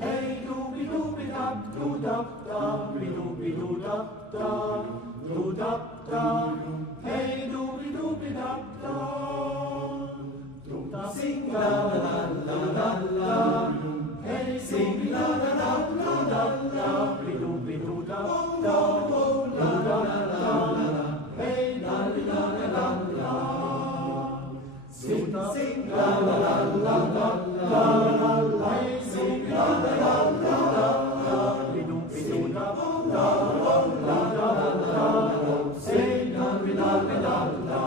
Hey dooby dooby da, doo da da, dooby doo da da, doo da da. Hey dooby dooby da da, sing la la la la la. Hey sing la la la la la, dooby doo da da, doo da da. Hey la la la la la. Sing la la la la la la. Hey sing la la la la la, dooby doo da da, la la la. Sing la la la la.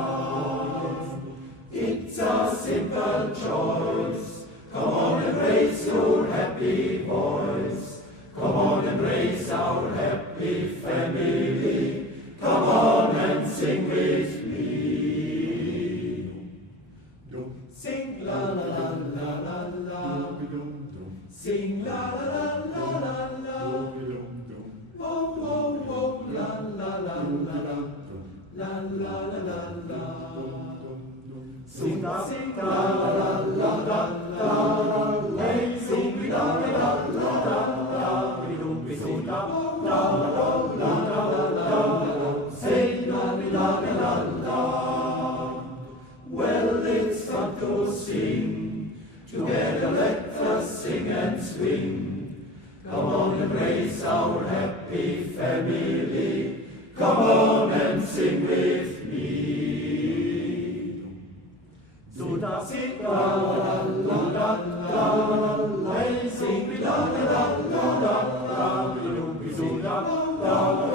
It's a simple choice. Come on and raise your happy voice. Come on and raise our happy family. Come on and sing with me. Sing la la la la la la. Sing la la la la la la. Oh oh oh la la la la la. La la la la la. Sing la la la la la. Hey sing la la la la la. Dooby doo da da la la la. Sing la la la la. Well, it's time to sing. Together let us sing and swing. Come on and raise our happy family. Come on and sing with me. Suda sing la la la la la. Hey sing la la la la la. Dooby doo da da.